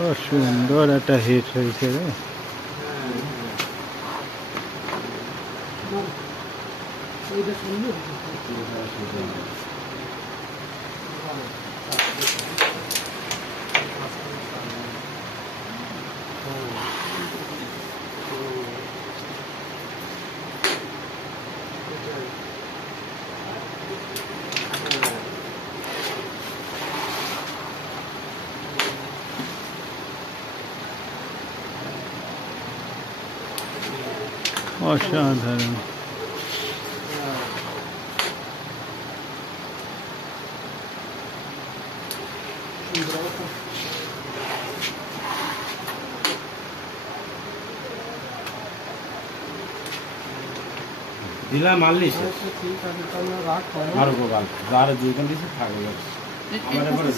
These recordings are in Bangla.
ও সুন্দর একটা হিট হয়েছে রে। অসাধারণ। দিলা মারলিস আর গোপাল যার দুইখান দিছে থাকবে আমার এবারে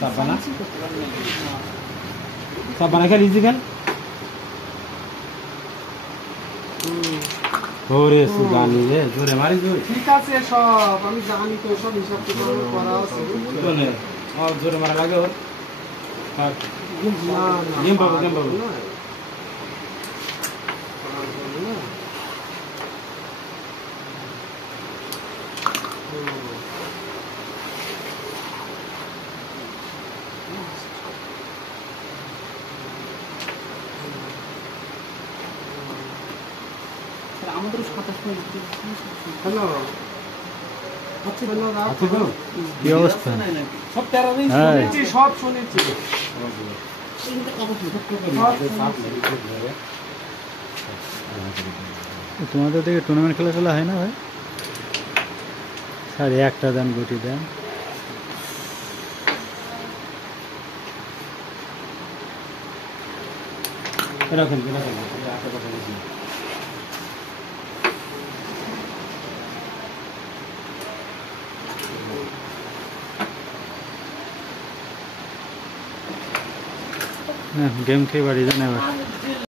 সাবানা সাবানা খেয়ে দিছি কেন ওরে সুগানি রে জোরে মারি জোরে ঠিক আছে সব আমি জানি তো সব হিসাব করা আছে বলে আর জোরে মারা লাগে ওর আর না গেম বাবু আমাদের 27 মিনিট হ্যালো কি অবস্থা? সব 13 শুনেছি সব শুনেছি তোমাদের দিকে টুর্নামেন্ট খেলা হয় না ভাই? স্যার একটা দেন গুটি দেন। এরকম গেম খেয়ে বাড়ি যান এবার।